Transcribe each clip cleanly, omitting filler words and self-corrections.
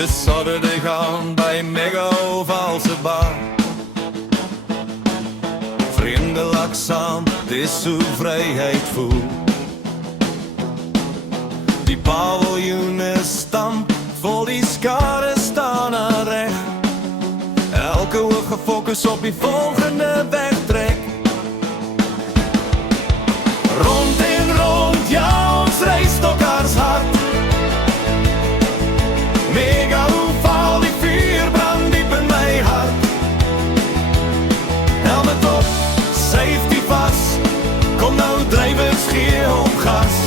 Dis Saturday gaan by Mega Valse bar. Vriende lag saam, dis so vryheid voel. Die paviljoene stamp, vol die skare staan aan reg. Elke oog gefokus op die volgende wegtrek. Rond en rond, ja, ons reis elkaars hart. Mega Oval, die vuur brand diep in my hart. Helmet op, safety vast, kom nou drywers gee om gas.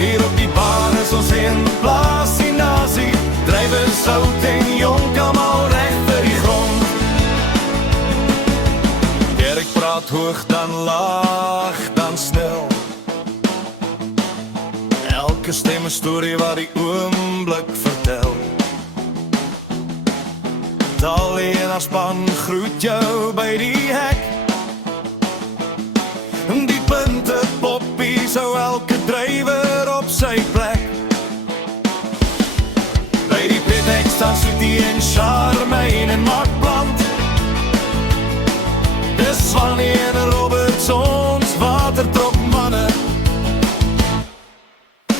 Hier op die baan is ons in plaas die nasie. Drywers oud en jong, almal reg vir die grond. Kerk praat hoog, dan laag, dan snel. Elke stem 'n storie wat die oomblik vertel. Tally en haar span groet jou by die hek. Die punte poppie, so elke drywer op sy plek. By die pithek staan Soetie en Charmaine en Mark Plant. Dis Swannie en Roberts, ons watertrok manne.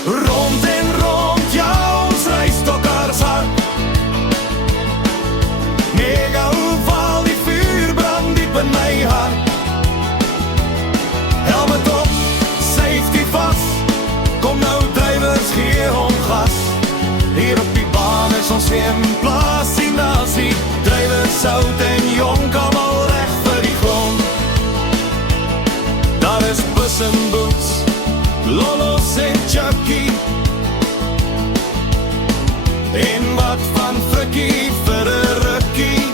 Rond en rond, ja, ons reis elkaars hart. Mega Oval, die vuur brand diep in my hart. Helmet op, safety vast, kom nou drywers gee om gas. Hier op die baan is ons in plaas die nasie. Drywers oud en jong, almal reg vir die grond. Daar is Puss en Boots, Lolos en Chucky. En wat van Frikkie vir 'n rukkie.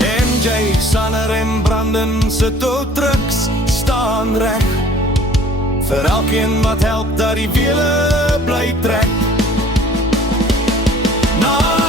MJ, Sanner en Brandon se toetruks staan reg. Vir elkeen wat help dat die wiele bly trek. Na